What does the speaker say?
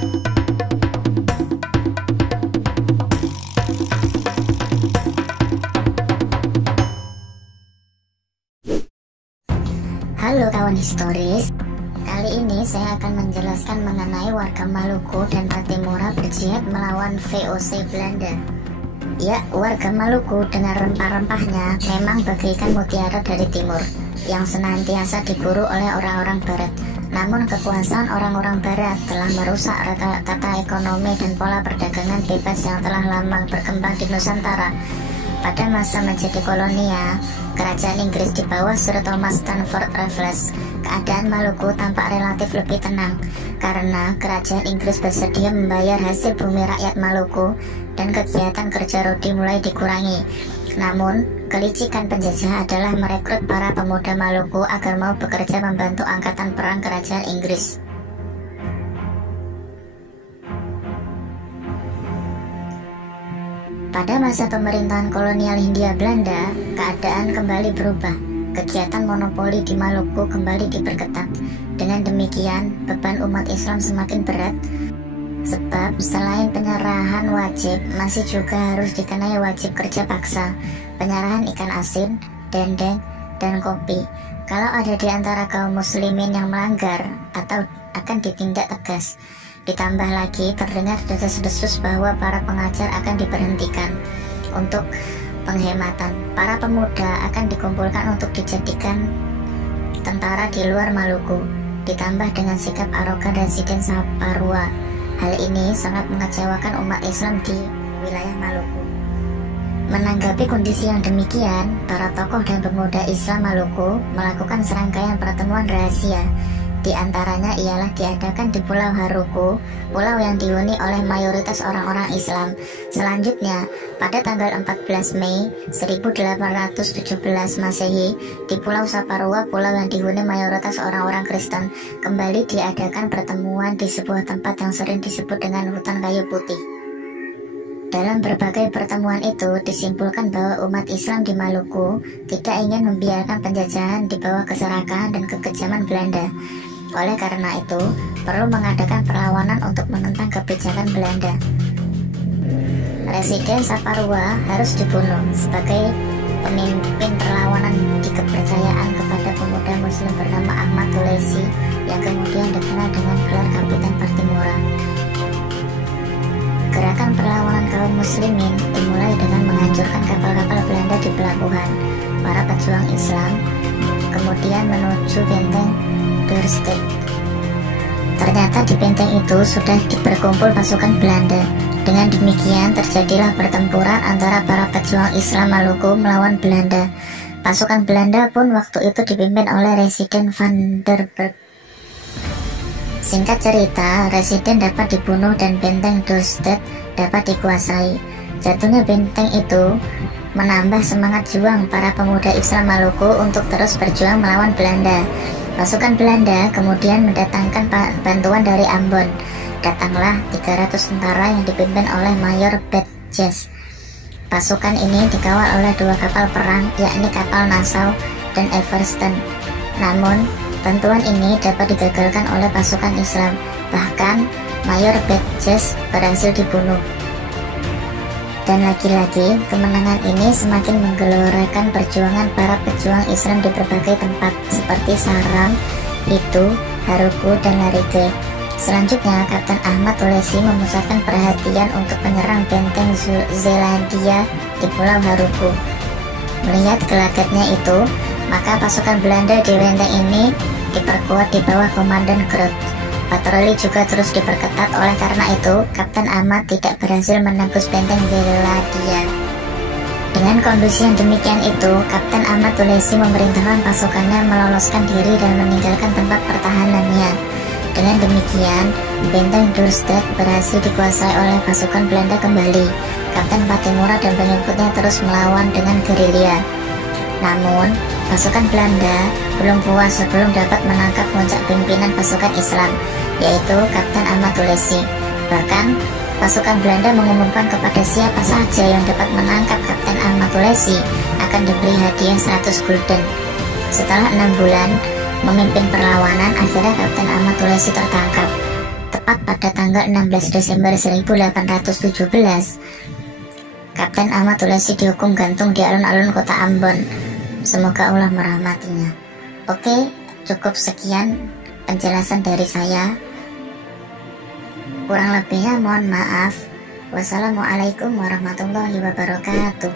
Halo kawan historis, kali ini saya akan menjelaskan mengenai warga Maluku dan Patimura berjihad melawan VOC Belanda. Ya, warga Maluku dengan rempah-rempahnya memang bagaikan mutiara dari timur yang senantiasa diburu oleh orang-orang barat. Namun kekuasaan orang-orang barat telah merusak tata ekonomi dan pola perdagangan bebas yang telah lama berkembang di Nusantara. Pada masa menjadi kolonial, kerajaan Inggris di bawah Sir Thomas Stamford Raffles, keadaan Maluku tampak relatif lebih tenang karena kerajaan Inggris bersedia membayar hasil bumi rakyat Maluku dan kegiatan kerja rodi mulai dikurangi. Namun, kelicikan penjajah adalah merekrut para pemuda Maluku agar mau bekerja membantu angkatan perang kerajaan Inggris. Pada masa pemerintahan kolonial Hindia Belanda, keadaan kembali berubah. Kegiatan monopoli di Maluku kembali diperketat. Dengan demikian, beban umat Islam semakin berat, sebab selain penyerahan wajib, masih juga harus dikenai wajib kerja paksa, penyerahan ikan asin, dendeng, dan kopi. Kalau ada di antara kaum muslimin yang melanggar, atau akan ditindak tegas. Ditambah lagi terdengar desas-desus bahwa para pengajar akan diberhentikan. Untuk penghematan, para pemuda akan dikumpulkan untuk dijadikan tentara di luar Maluku. Ditambah dengan sikap arogan Residen Saparua. Hal ini sangat mengecewakan umat Islam di wilayah Maluku. Menanggapi kondisi yang demikian, para tokoh dan pemuda Islam Maluku melakukan serangkaian pertemuan rahasia. Di antaranya ialah diadakan di Pulau Haruku, pulau yang dihuni oleh mayoritas orang-orang Islam. Selanjutnya, pada tanggal 14 Mei 1817 Masehi, di Pulau Saparua, pulau yang dihuni mayoritas orang-orang Kristen, kembali diadakan pertemuan di sebuah tempat yang sering disebut dengan hutan kayu putih. Dalam berbagai pertemuan itu disimpulkan bahwa umat Islam di Maluku tidak ingin membiarkan penjajahan di bawah keserakahan dan kekejaman Belanda. Oleh karena itu, perlu mengadakan perlawanan untuk menentang kebijakan Belanda. Residen Saparua harus dibunuh sebagai pemimpin perlawanan di kepercayaan kepada pemuda muslim bernama Ahmad Tulesi yang kemudian dikenal dengan gelar Kapitan Patimura. Gerakan perlawanan kaum muslimin dimulai dengan menghancurkan kapal-kapal Belanda di pelabuhan. Para pejuang Islam kemudian menuju benteng Dorstad. Ternyata di benteng itu sudah berkumpul pasukan Belanda. Dengan demikian terjadilah pertempuran antara para pejuang Islam Maluku melawan Belanda. Pasukan Belanda pun waktu itu dipimpin oleh Residen van der Berg. Singkat cerita, Residen dapat dibunuh dan benteng Dorstad dapat dikuasai. Jatuhnya benteng itu menambah semangat juang para pemuda Islam Maluku untuk terus berjuang melawan Belanda. Pasukan Belanda kemudian mendatangkan bantuan dari Ambon. Datanglah 300 tentara yang dipimpin oleh Mayor Bedges. Pasukan ini dikawal oleh dua kapal perang, yakni kapal Nassau dan Everston. Namun, bantuan ini dapat digagalkan oleh pasukan Islam. Bahkan, Mayor Bedges berhasil dibunuh. Dan lagi-lagi, kemenangan ini semakin menggelorakan perjuangan para pejuang Islam di berbagai tempat seperti Saram, Itu, Haruku, dan Larige. Selanjutnya, Kapten Ahmad Tulesi memusatkan perhatian untuk penyerang benteng Zeelandia di Pulau Haruku. Melihat gelagatnya itu, maka pasukan Belanda di benteng ini diperkuat di bawah Komandan Groot. Patroli juga terus diperketat, oleh karena itu Kapten Ahmad tidak berhasil menembus benteng Zeelandia. Dengan kondisi yang demikian itu, Kapten Ahmad Tulesi memerintahkan pasukannya meloloskan diri dan meninggalkan tempat pertahanannya. Dengan demikian, benteng Dorstad berhasil dikuasai oleh pasukan Belanda kembali. Kapten Patimura dan pengikutnya terus melawan dengan gerilya. Namun, pasukan Belanda belum puas sebelum dapat menangkap puncak pimpinan pasukan Islam, yaitu Kapten Ahmad Tulesi. Bahkan, pasukan Belanda mengumumkan kepada siapa saja yang dapat menangkap Kapten Ahmad Tulesi akan diberi hadiah 100 gulden. Setelah 6 bulan memimpin perlawanan, akhirnya Kapten Ahmad Tulesi tertangkap. tepat pada tanggal 16 Desember 1817, Kapten Ahmad Tulasi dihukum gantung di alun-alun kota Ambon. Semoga Allah merahmatinya. Oke, cukup sekian penjelasan dari saya. Kurang lebihnya mohon maaf. Wassalamualaikum warahmatullahi wabarakatuh.